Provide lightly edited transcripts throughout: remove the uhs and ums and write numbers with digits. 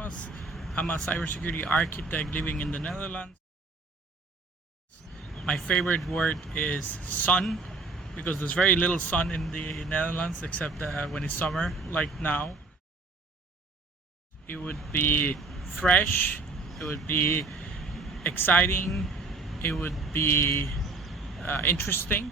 Thomas. I'm a cybersecurity architect living in the Netherlands. My favorite word is sun, because there's very little sun in the Netherlands except when it's summer, like now. It would be fresh, it would be exciting, it would be interesting.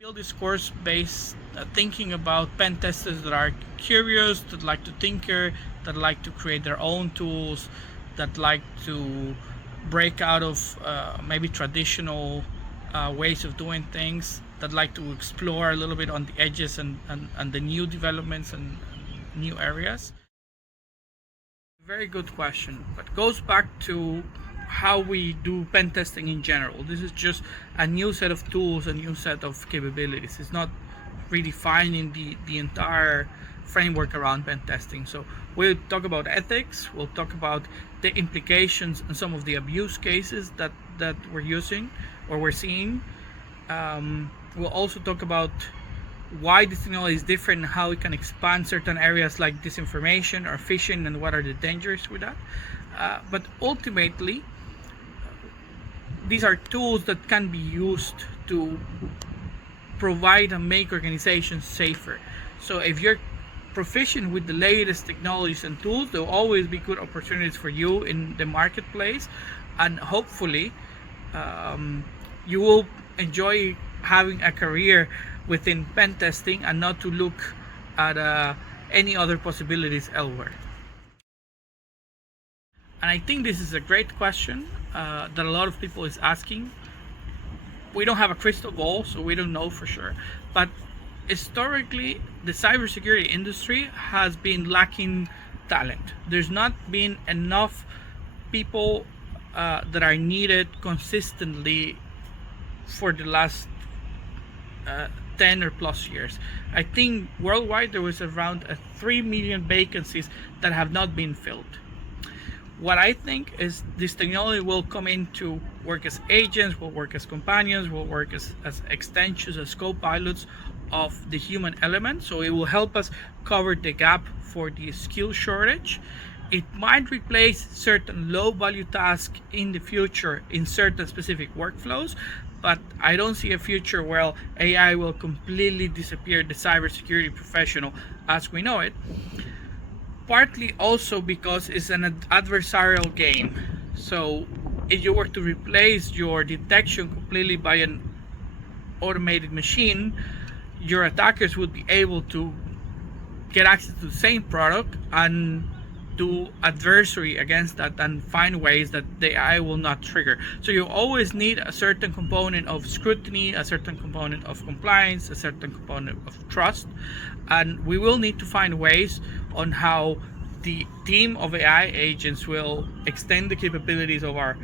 Build this course based thinking about pen testers that are curious, that like to tinker, that like to create their own tools, that like to break out of maybe traditional ways of doing things, that like to explore a little bit on the edges and the new developments and new areas. Very good question, but goes back to how we do pen testing in general. This is just a new set of tools, a new set of capabilities. It's not redefining the entire framework around pen testing. So we'll talk about ethics, we'll talk about the implications and some of the abuse cases that we're using or we're seeing. We'll also talk about why this technology is different and how it can expand certain areas like disinformation or phishing and what are the dangers with that. But ultimately, these are tools that can be used to provide and make organizations safer. So if you're proficient with the latest technologies and tools, there will always be good opportunities for you in the marketplace, and hopefully you will enjoy having a career within pen testing and not to look at any other possibilities elsewhere. And I think this is a great question that a lot of people is asking. We don't have a crystal ball, so we don't know for sure. But historically, the cybersecurity industry has been lacking talent. There's not been enough people that are needed consistently for the last 10 or plus years. I think worldwide there was around 3 million vacancies that have not been filled. What I think is this technology will come in to work as agents, will work as companions, will work as extensions, as co-pilots of the human element. So it will help us cover the gap for the skill shortage. It might replace certain low value tasks in the future in certain specific workflows, but I don't see a future where AI will completely disappear the cybersecurity professional as we know it. Partly also because it's an adversarial game. So if you were to replace your detection completely by an automated machine, your attackers would be able to get access to the same product and do adversary against that and find ways that the AI will not trigger. So you always need a certain component of scrutiny, a certain component of compliance, a certain component of trust, and we will need to find ways on how the team of AI agents will extend the capabilities of our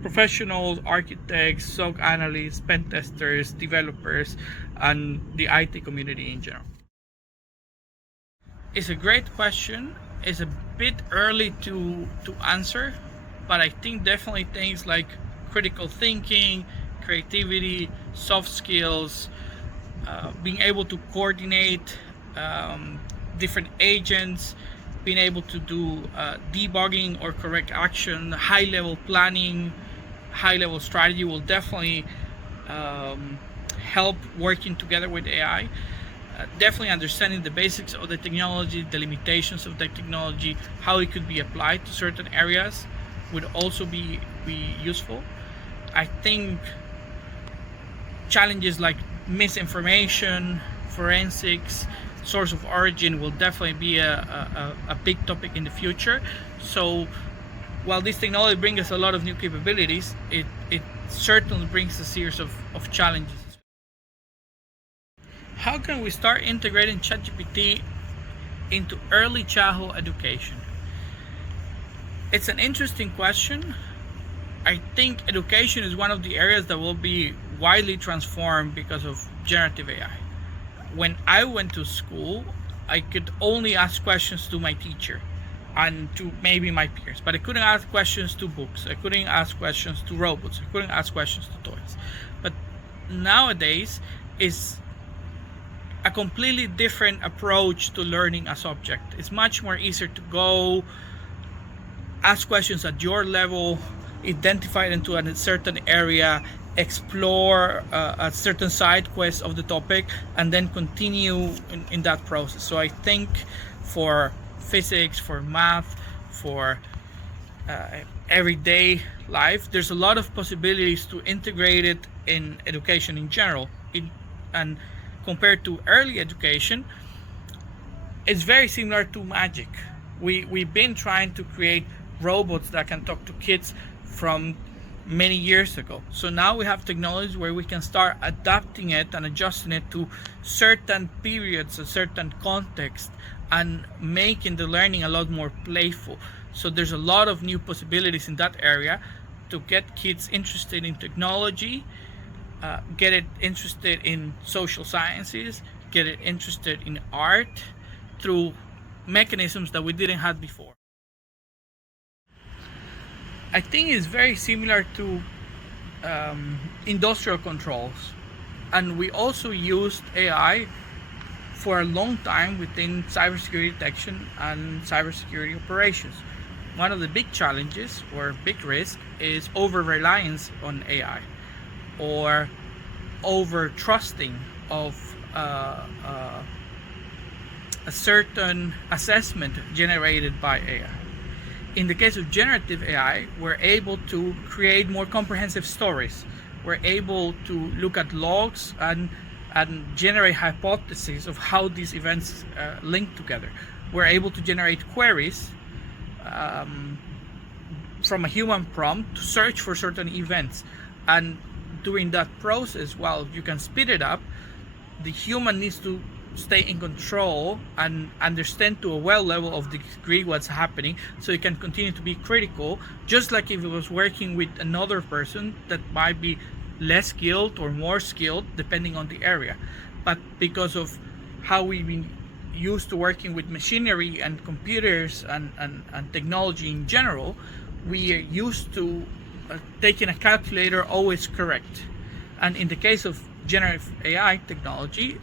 professionals, architects, SOC analysts, pen testers, developers, and the IT community in general. It's a great question. It's a bit early to answer, but I think definitely things like critical thinking, creativity, soft skills, being able to coordinate different agents, being able to do debugging or correct action, high-level planning, high-level strategy will definitely help working together with AI. Definitely understanding the basics of the technology, the limitations of the technology, how it could be applied to certain areas would also be useful. I think challenges like misinformation, forensics, source of origin will definitely be a big topic in the future. So while this technology brings us a lot of new capabilities, it certainly brings a series of challenges. How can we start integrating ChatGPT into early childhood education? It's an interesting question. I think education is one of the areas that will be widely transformed because of generative AI. When I went to school, I could only ask questions to my teacher and to maybe my peers, but I couldn't ask questions to books, I couldn't ask questions to robots, I couldn't ask questions to toys. But nowadays, it's a completely different approach to learning a subject. It's much more easier to go ask questions at your level, identify into a certain area, explore a certain side quest of the topic, and then continue in that process. So I think for physics, for math, for everyday life, there's a lot of possibilities to integrate it in education in general. And compared to early education, it's very similar to magic. We've been trying to create robots that can talk to kids from many years ago. So now we have technologies where we can start adapting it and adjusting it to certain periods, a certain context, and making the learning a lot more playful. So there's a lot of new possibilities in that area to get kids interested in technology, get it interested in social sciences, get it interested in art through mechanisms that we didn't have before. I think it's very similar to industrial controls, and we also used AI for a long time within cybersecurity detection and cybersecurity operations. One of the big challenges or big risk is over reliance on AI or over trusting of a certain assessment generated by AI. In the case of generative AI, we're able to create more comprehensive stories. We're able to look at logs and generate hypotheses of how these events link together. We're able to generate queries from a human prompt to search for certain events. And during that process, while you can speed it up, the human needs to stay in control and understand to a well level of degree what's happening, so it can continue to be critical, just like if it was working with another person that might be less skilled or more skilled depending on the area. But because of how we've been used to working with machinery and computers and technology in general, we are used to taking a calculator always correct. And in the case of generative AI technology,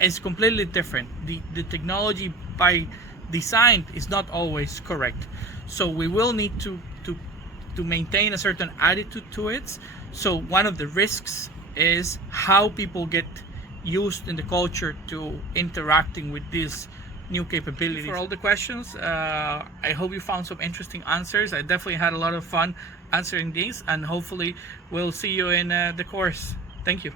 it's completely different. The technology by design is not always correct. So we will need to maintain a certain attitude to it. So one of the risks is how people get used in the culture to interacting with these new capabilities. For all the questions, I hope you found some interesting answers. I definitely had a lot of fun answering these, and hopefully we'll see you in the course. Thank you.